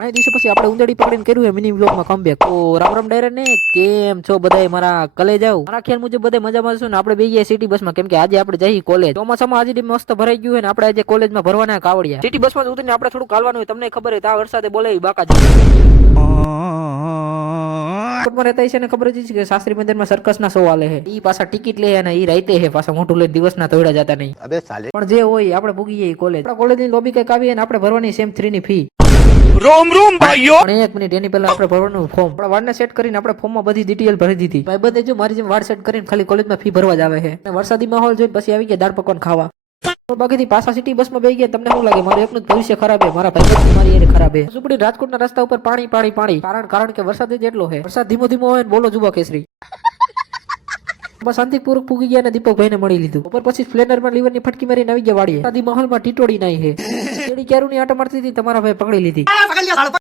ઘણા દિવસો પછી આપણે ઉંદરડી પકડીને કર્યું છે મિની વ્લોગમાં કમબેક. તો રામ રામ ડાયરે ને કેમ છો બધાય મારા કલેજ આવ. મારા ખ્યાલ મુજબ બધા મજામાં છો ને આપણે બે ગયા સિટી બસમાં, કેમ કે આજે આપણે જઈએ કોલેજ. ચોમાસામાં આજે મસ્ત ભરાઈ ગયું હોય ને આપણે આજે કોલેજમાં ભરવાના કાવડિયા. સિટી બસમાં ઉતરીને આપણે થોડું કાલવાનું હોય. તમને ખબર હોય તો આ વરસાદે બોલાવી બાકાજી. રહેતા છે ને ખબર જ છે કે શાસ્ત્રી મંદિરમાં સર્કસ ના શો આલે છે. ઈ પાછા ટિકિટ લે અને ઈ રાઈતે છે પાછા મોટું લઈને દિવસના તોડ્યા જતા નહીં. પણ જે હોય આપણે ભૂગી જઈએ કોલેજ. આપણા કોલેજની લોબી કઈક આવી અને આપણે ભરવાની સેમ 3 ની ફી. રોમ રોમ ભાઈઓ. પણ એક મિનિટ એની પહેલા આપણે ભરવાનું ફોર્મ. આપણા વાળને સેટ કરીને આપણે ફોર્મમાં બધી ડિટેલ ભરી દીધી. ભાઈ બધે જો મારી જેમ વાળ સેટ કરીને ખાલી કોલેજમાં ફી ભરવા જ આવે છે. અને વરસાદી માહોલ જોઈને પછી આવી ગયા દાળ પકવાન ખાવા. બાકીથી પાછા સિટી બસમાં બેસી ગયા. તમને શું લાગે મારું એકનું જ ભવિષ્ય ખરાબ છે? મારા ભાઈ મારી એને ખરાબ છે. સુપડી રાજકોટના રસ્તા ઉપર પાણી પાણી પાણી. કારણ કે વરસાદ જ એટલો છે. વરસાદ ધીમો ધીમો હોય ને બોલો જુબા કેસરી. બસ શાંતિપૂર્વક પૂગી ગયા ને દીપકભાઈને મળી લીધું. ઉપર પછી સ્પ્લેન્ડરમાં લીવરની ફટકી મારીને આવી ગયા વાડીએ. શાદી માહોલમાં ટીટોડી નાઈ છે. તેડી કેરુની આટા મારતી હતી તમારા ભાઈ પકડી લીધી.